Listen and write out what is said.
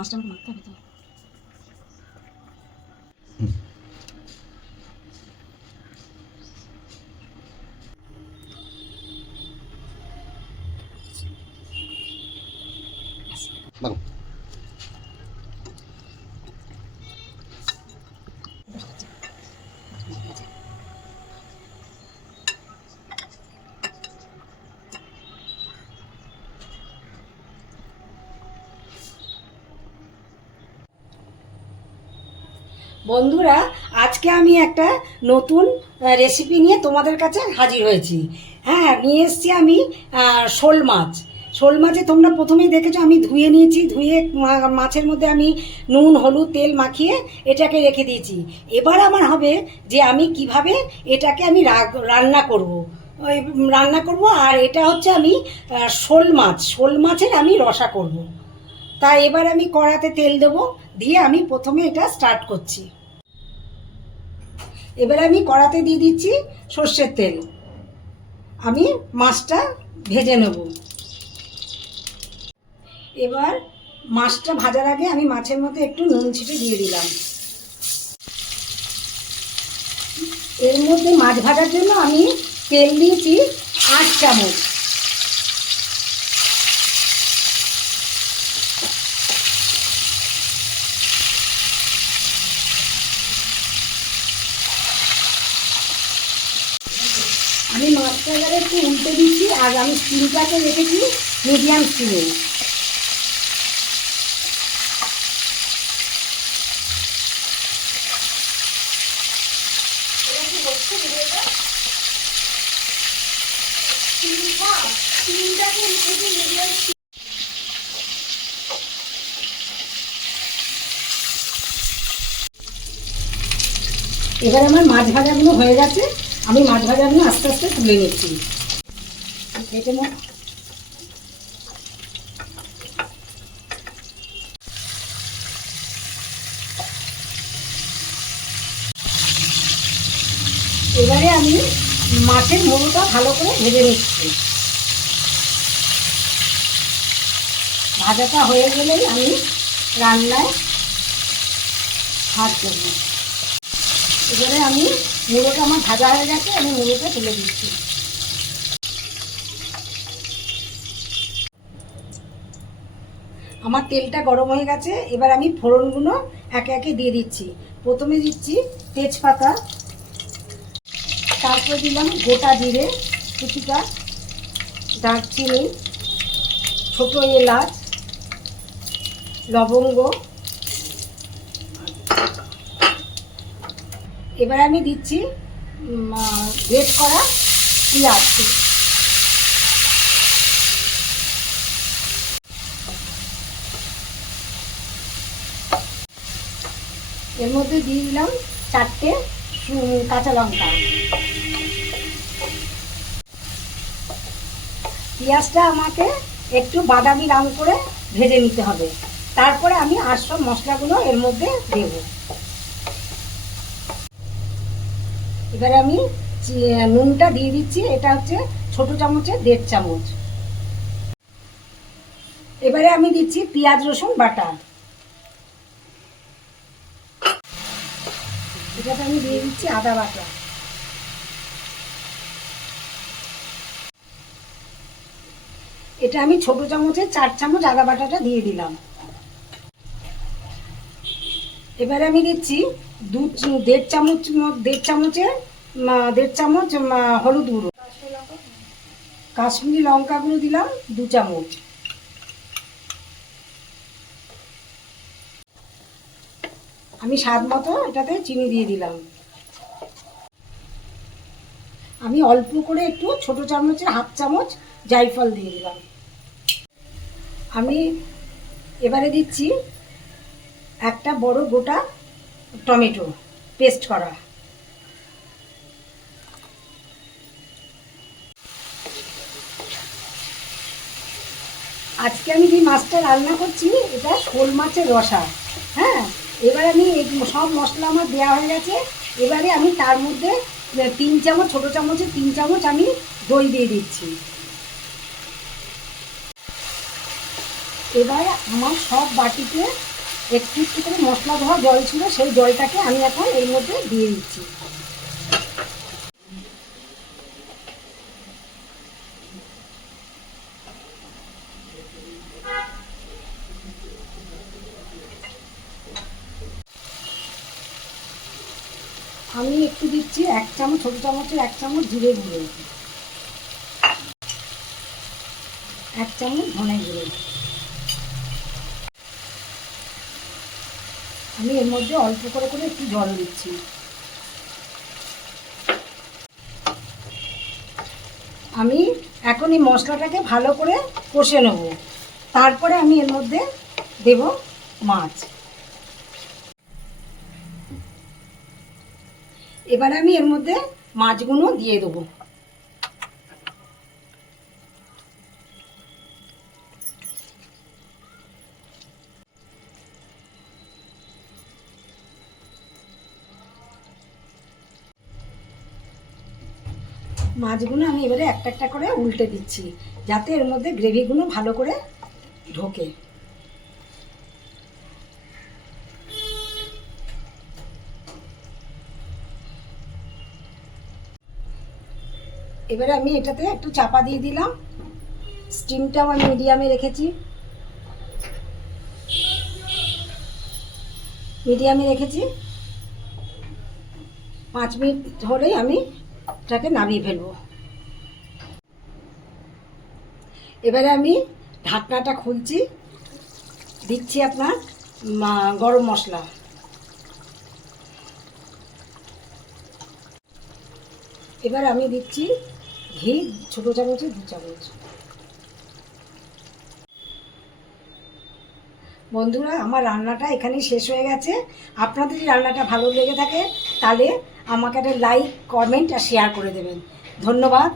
মাছটা আমাকে মাখতে হবে তো। বন্ধুরা, আজকে আমি একটা নতুন রেসিপি নিয়ে তোমাদের কাছে হাজির হয়েছি। হ্যাঁ, নিয়ে এসেছি আমি শোল মাছ। শোল মাছে তোমরা প্রথমেই দেখেছো আমি ধুয়ে নিয়েছি। ধুয়ে মাছের মধ্যে আমি নুন হলুদ তেল মাখিয়ে এটাকে রেখে দিয়েছি। এবার আমার হবে যে আমি কিভাবে এটাকে আমি রান্না করব। ওই রান্না করব। আর এটা হচ্ছে আমি শোল মাছের আমি রসা করব। তাই এবার আমি কড়াতে তেল দেবো, দিয়ে আমি প্রথমে এটা স্টার্ট করছি। এবার আমি কড়াতে দিয়ে দিচ্ছি সর্ষের তেল। আমি মাছটা ভেজে নেব। এবার মাছটা ভাজার আগে আমি মাছের মধ্যে একটু নুন ছিটে দিয়ে দিলাম। এর মধ্যে মাছ ভাজার জন্য আমি তেল দিয়েছি 8 চামচ। আমি মাছটা এবারে একটু উল্টে দিচ্ছি। আর আমি স্টিমটাকে রেখেছি মিডিয়াম স্টিমে। এবার আমার মাছ ভাজাগুলো হয়ে গেছে। আমি মাছ ভাজাগুলো আস্তে আস্তে তুলে নিচ্ছি। এবারে আমি মাছের মোড়োটা ভালো করে ভেজে নিচ্ছি। ভাজাটা হয়ে গেলেই আমি রান্নায় হাত দেব। এবারে আমি মুড়োটা আমার ভাজা হয়ে গেছে, আমি মুড়োটা তুলে দিচ্ছি। আমার তেলটা গরম হয়ে গেছে। এবার আমি ফোড়নগুলো একে একে দিয়ে দিচ্ছি। প্রথমে দিচ্ছি তেজপাতা, তারপরে দিলাম গোটা জিরে কিছুটা, দারচিনি, ছোট এলাচ, লবঙ্গ। এবার আমি দিচ্ছি গ্রেট করা পেঁয়াজ। এর মধ্যে দিয়ে দিলাম 4টে কাঁচা লঙ্কা। পেঁয়াজটা আমাকে একটু বাদামি রং করে ভেজে নিতে হবে। তারপরে আমি আর সব মশলাগুলো এর মধ্যে দেব। এবারে আমি নুনটা দিয়ে দিচ্ছি। এটা হচ্ছে ছোট চামচে 1.5 চামচ। এবারে আমি দিচ্ছি পেঁয়াজ রসুন বাটা। এটাতে আমি দিয়ে দিচ্ছি আদা বাটা। এটা আমি ছোট চামচে 4 চামচ আদা বাটাটা দিয়ে দিলাম। এবারে আমি দিচ্ছি 1.5 চামচ হলুদ গুঁড়ো। কাশ্মীরি লঙ্কা গুঁড়ো দিলাম 2 চামচ। আমি স্বাদ মতো এটাতে চিনি দিয়ে দিলাম। আমি অল্প করে একটু ছোট চামচের 1/2 চামচ জায়ফল দিয়ে দিলাম। আমি এবারে দিচ্ছি একটা বড় গোটা টমেটো পেস্ট করা। আজকে আমি যে মাছটা রান্না করছি এটা শোল মাছের রসা। হ্যাঁ, এবার আমি সব মশলা আমার দেওয়া হয়ে গেছে। এবারে আমি তার মধ্যে 3 চামচ, ছোটো চামচে 3 চামচ আমি দই দিয়ে দিচ্ছি। এবার আমার সব বাটিতে একটু একটু করে মশলা ধোয়া জল ছিল, সেই জলটাকে আমি এখন এর মধ্যে দিয়ে দিচ্ছি। আমি একটু দিচ্ছি 1 চামচ, ছোটো চামচের 1 চামচ জিরে গুঁড়ো, 1 চামচ ধনে গুঁড়ো। আমি এর মধ্যে অল্প করে করে একটু জল দিচ্ছি। আমি এখন এই মশলাটাকে ভালো করে কষে নেব, তারপরে আমি এর মধ্যে দেব মাছ। এবার আমি এর মধ্যে মাছগুলো দিয়ে দেবো। মাছগুলো আমি এবারে একটা একটা করে উল্টে দিচ্ছি, যাতে এর মধ্যে গ্রেভিগুলো ভালো করে ঢোকে। এবারে আমি এটাতে একটু চাপা দিয়ে দিলাম। স্টিমটাও আমি মিডিয়ামে রেখেছি, মিডিয়ামে রেখেছি। 5 মিনিট হলেই আমি এটাকে নামিয়ে ফেলবো। এবারে আমি ঢাকনাটা খুলছি, দিচ্ছি আপনার গরম মশলা। এবার আমি দিচ্ছি ঘি, ছোটো চামচে 2 চামচ। বন্ধুরা, আমার রান্নাটা এখানেই শেষ হয়ে গেছে। আপনাদের যদি রান্নাটা ভালো লেগে থাকে তাহলে আমাকে একটা লাইক, কমেন্ট আর শেয়ার করে দেবেন। ধন্যবাদ।